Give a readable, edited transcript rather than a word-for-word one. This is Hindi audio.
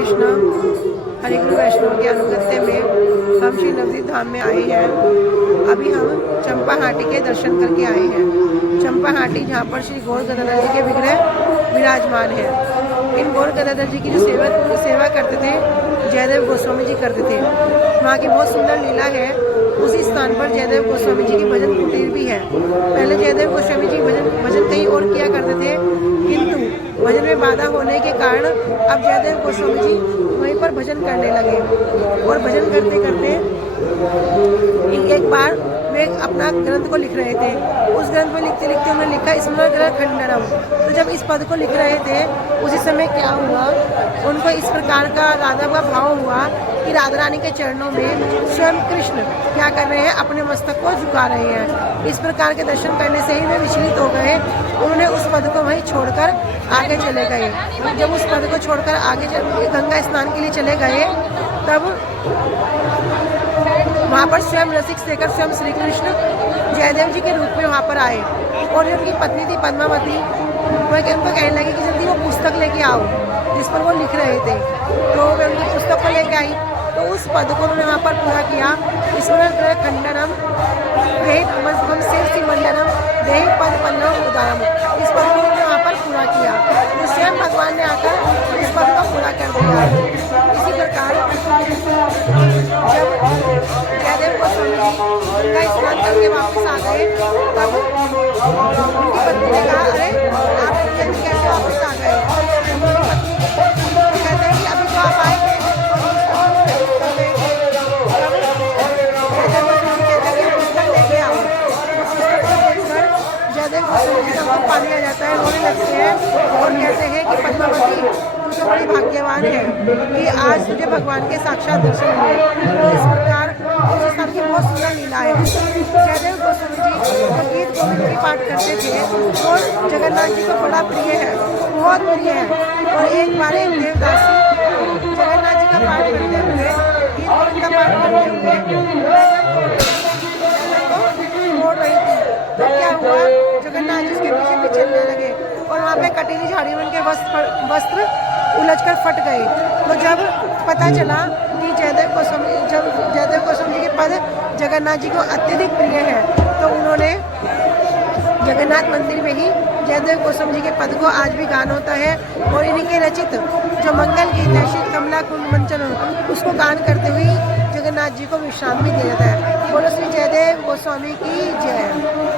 कृष्ण। हरिगुरु वैष्णव के अनुगत्य में हम श्री नवदीप धाम में आए हैं। अभी हम चंपा हाटी के दर्शन करके आए हैं। चंपा हाटी जहाँ पर श्री गौर गदाधर जी के विग्रह विराजमान है। इन गौर गदाधर जी की जो सेवा करते थे जयदेव गोस्वामी जी करते थे। वहाँ की बहुत सुंदर लीला है। उसी स्थान पर जयदेव गोस्वामी जी की भजन कुटीर भी है। पहले जयदेव गोस्वामी जी भजन कहीं और किया करते थे, किंतु भजन में बाधा होने के कारण अब जयदेव गोस्वामी जी वहीं पर भजन करने लगे। और भजन करते करते एक बार वे अपना ग्रंथ को लिख रहे थे। उस ग्रंथ में लिखते लिखते उन्होंने लिखा स्मरण ग्रह खंडनम। तो जब इस पद को लिख रहे थे उसी समय क्या हुआ, उनको इस प्रकार का राधा का भाव हुआ कि राधा रानी के चरणों में स्वयं कृष्ण क्या कर रहे हैं, अपने मस्तक को झुका रहे हैं। इस प्रकार के दर्शन करने से ही वे विचलित हो गए। उन्होंने उस पद को वहीं छोड़कर आगे चले गए। जब उस पद को छोड़कर आगे गंगा स्नान के लिए चले गए तब वहाँ पर स्वयं रसिक शेखर स्वयं श्री कृष्ण जयदेव जी के रूप में वहाँ पर आए। और जो उनकी पत्नी थी पद्मावती, वह उनको कहने लगी कि जल्दी वो पुस्तक लेके आओ जिस पर वो लिख रहे थे। तो वे उनकी पुस्तक को लेके आई। तो उस पद को उन्होंने वहाँ पर पूरा किया। स्मरण ग्रह खंडनम देहि शिव मंडनम देहि पद पल्लव उदारम। इस पद को उन्होंने वहाँ पर पूरा किया। तो स्वयं भगवान ने आकर इस पद को पूरा कर दिया। इसी प्रकार जब जयदेव गोस्वामी जी का स्नान करके वापस आ गए तब उनकी पत्नी ने कहा, अरे आप कैसे वापस आ गए? कहते हैं कि अभी तो आप आए जयदेव गोस्वामी जी का पानी आ जाता है, रोने लगते हैं और कहते हैं कि पद्मावती तू तो बड़ी भाग्यवान है कि आज तुझे भगवान के साक्षात दर्शन हुए। तो इस प्रकार उस स्थान की बहुत सुंदर लीला है। जयदेव गोस्वामी जी गीत गोविंद की पाठ करते थे और जगन्नाथ जी को बड़ा प्रिय है, बहुत प्रिय है। और एक बार एक देवदासी जगन्नाथ जी का पाठ करते हुए गीत गोविंद का पाठ करते हुए तोड़ रही थी। तो क्या हुआ, जगन्नाथ जी उसके पीछे भी चलने लगे और वहाँ पे कटीली झाड़ी में उनके वस्त्र उलझकर फट गए। तो जब पता चला कि जयदेव गोस्वामी जी के पद जगन्नाथ जी को अत्यधिक प्रिय है, तो उन्होंने जगन्नाथ मंदिर में ही जयदेव गोस्वामी जी के पद को आज भी गान होता है। और इनके रचित जो मंगल गीत है श्री कमला कुंड मंचन, उसको गान करते हुए जगन्नाथ जी को विश्राम भी दिया जाता है। बोलो श्री जयदेव गोस्वामी की जय।